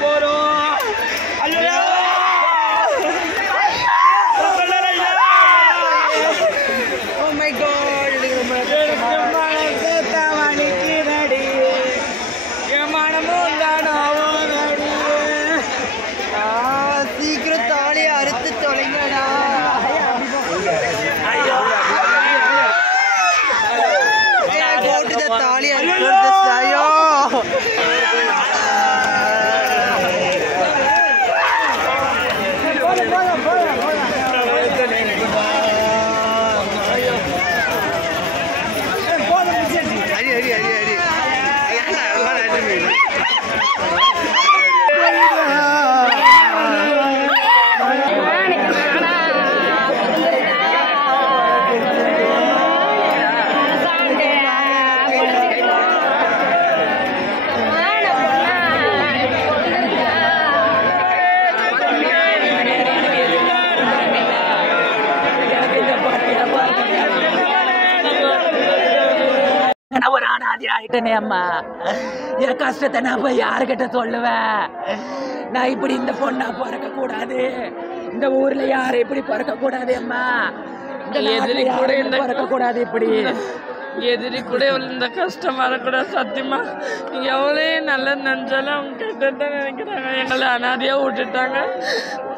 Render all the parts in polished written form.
போறோம். ஐயோ oh my God மனசு தாவணிக்கு நடி என் மனமும் தானாவோ நடி சீக்கிரம் தாலி அறுத்து தொலைங்கடா. ஐயோ தாலி அறுத்து ஐயோ ஒரு அனாதி ஆயிட்டனே அம்மா. என் கஷ்டத்தை நான் போய் யாருக்கிட்ட சொல்லுவேன்? நான் இப்படி இந்த பொண்ணா பிறக்க கூடாது. இந்த ஊர்ல யாரும் இப்படி பிறக்க கூடாது அம்மா. எதிரி கூட பிறக்க கூடாது. இப்படி எதிரி கூட இந்த கஷ்டம் வரக்கூடாது. சத்தியமா எவ்வளோ நல்ல நினைச்சாலும் அவங்க கெட்டதான் நினைக்கிறாங்க. எங்களை அனாதையாக விட்டுட்டாங்க.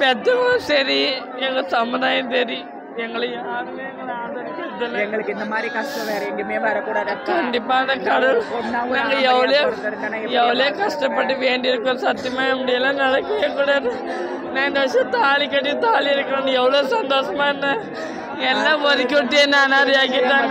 பெற்றவங்களும் சரி, எங்கள் சமுதாயம் சரி, எங்களை யாருமே எங்களை ஆதரிக்கிறது. எங்களுக்கு இந்த மாதிரி கஷ்டம் வேற எங்கேயுமே வரக்கூடாது. கண்டிப்பான கடவுள் நாங்கள் எவ்வளோ கஷ்டப்பட்டு வேண்டியிருக்கோம். சத்தியமா இப்படியெல்லாம் நடக்கவே கூடாது. நான் இந்த வருஷம் தாலி கட்டி தாலி இருக்கிறேன்னு எவ்வளோ சந்தோஷமா இருந்தேன். எல்லாம் ஒதுக்கி விட்டு என்ன அனாதை ஆக்கிட்டாங்க.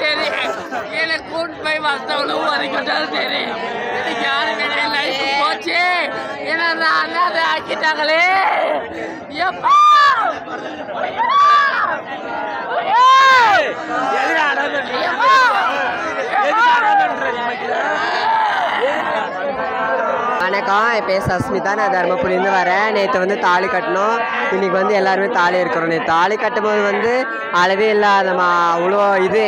சரி, என்னை கூட்டு போய் வந்தவங்களும் வரைக்கட்டாலும் சரி, எனக்கு யாரும் என் லைஃப் போச்சு. ஏன்னா நான் அண்ணாதை ஆக்கிட்டாங்களே. எப்பா வணக்கம், என் பேர் சஸ்மிதா. நான் தர்மபுரியிலேருந்து வரேன். நேற்று வந்து தாலி கட்டணும். இன்றைக்கி வந்து எல்லாருமே தாலி இருக்கிறோம். நேற்று தாலி கட்டும்போது வந்து அளவே இல்லாதம்மா அவ்வளோ இது.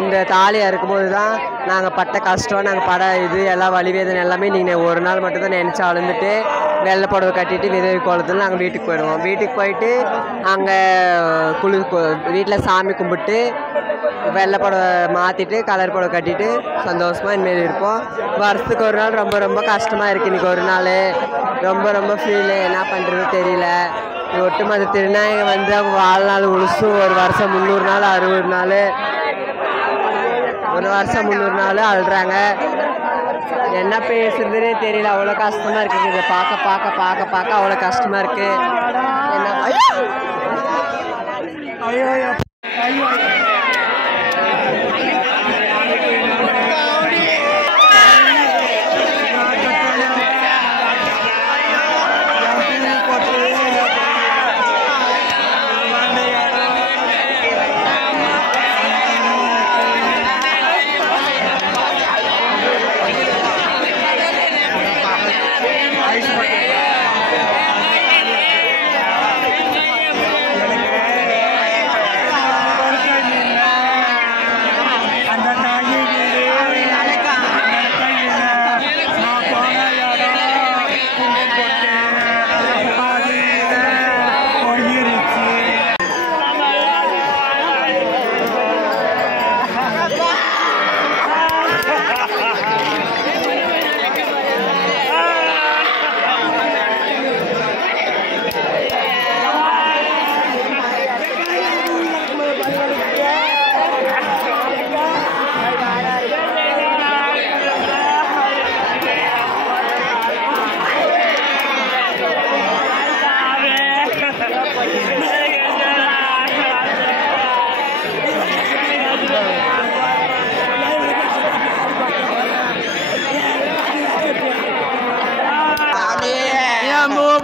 இந்த தாலி அறுக்கும்போது தான் நாங்கள் பட்ட கஷ்டம், நாங்கள் பட இது எல்லாம் வலி வேதனை எல்லாமே நீங்கள் ஒரு நாள் மட்டும்தான் நினச்சி அழுந்துட்டு வெள்ளை புடவை கட்டிட்டு விதவி கோலத்தில் நாங்கள் வீட்டுக்கு போயிடுவோம். வீட்டுக்கு போயிட்டு அங்கே வீட்டில் சாமி கும்பிட்டு வெள்ளை புடவை மாற்றிட்டு கலர் புடவை கட்டிட்டு சந்தோஷமாக இனிமேல் இருப்போம். வருஷத்துக்கு ஒரு நாள் ரொம்ப ரொம்ப கஷ்டமாக இருக்குது. இன்றைக்கி ஒரு நாள் ரொம்ப ஃபீலு. என்ன பண்ணுறது தெரியல. ஒட்டுமொத்த திருநாயகம் வந்து அவங்க வாழ்நாள் முழுசும் ஒரு வருஷம் 300 நாள் 60 நாள், ஒரு வருஷம் 300 நாள் அழுறாங்க. என்ன பேசுறதுன்னே தெரியல. அவ்வளோ கஷ்டமாக இருக்குது. இதை பார்க்க அவ்வளோ கஷ்டமாக இருக்குது. என்ன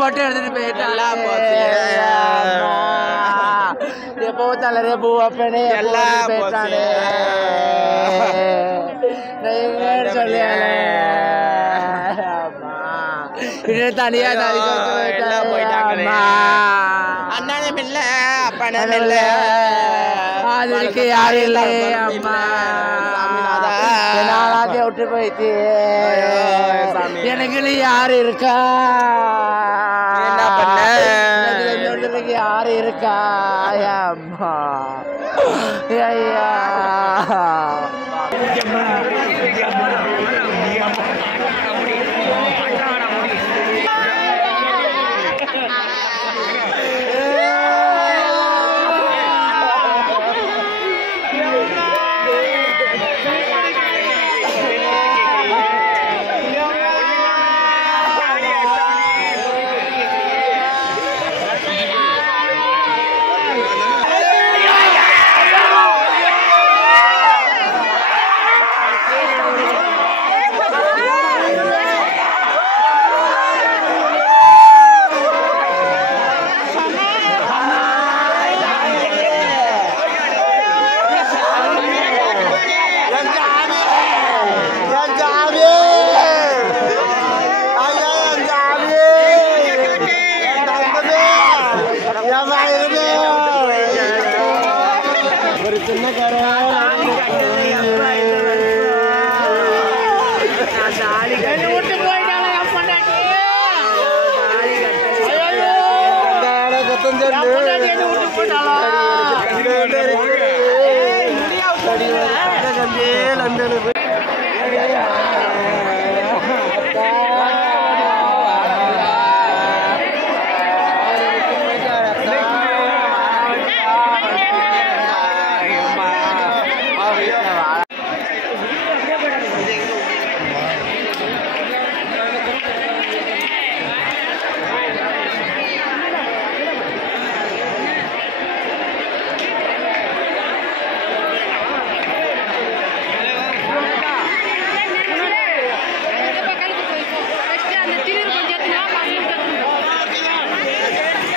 மட்டும் எடுத்துட்டு போயிட்டாங்க எல்லாம் போச்சு. எப்போ தலரே பூ அப்பனே எல்லாம் போயிட்டானே சொல்லியாலே தனியா எல்லாம் போயிட்டாங்களே. அண்ணனும் இல்ல அப்பனும் இல்ல அதுக்கு யாரும் இல்லை அம்மா எல்லாத்தையும் விட்டு போயிட்டு எனக்கு யாரு இருக்கா என்ன பண்ண யாரு இருக்கா அம்மா ஐயா